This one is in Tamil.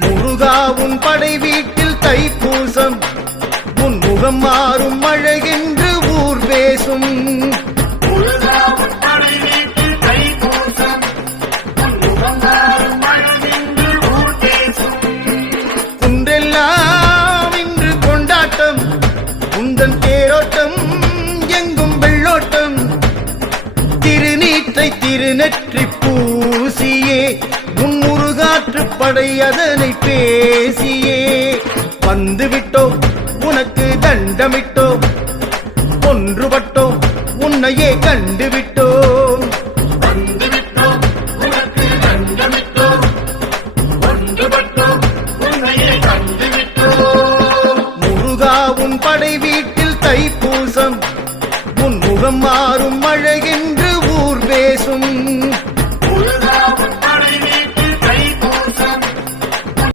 முருகா உன் படை வீட்டில் தைப்பூசம், உன் முகம் மாறும் அழகென்று ஊர் பேசும். குன்றெல்லாம் இன்று கொண்டாட்டம், உந்தன் தேரோட்டம் எங்கும் வெள்ளோட்டம். திருநீற்றை திருநெற்றி பூசியே உன் முருகாற்று படை அதனை பேசியே வந்துவிட்டோம், உனக்கு தண்டமிட்டோம், ஒன்றுபட்டோம், உன்னையே கண்டுவிட்டோம்.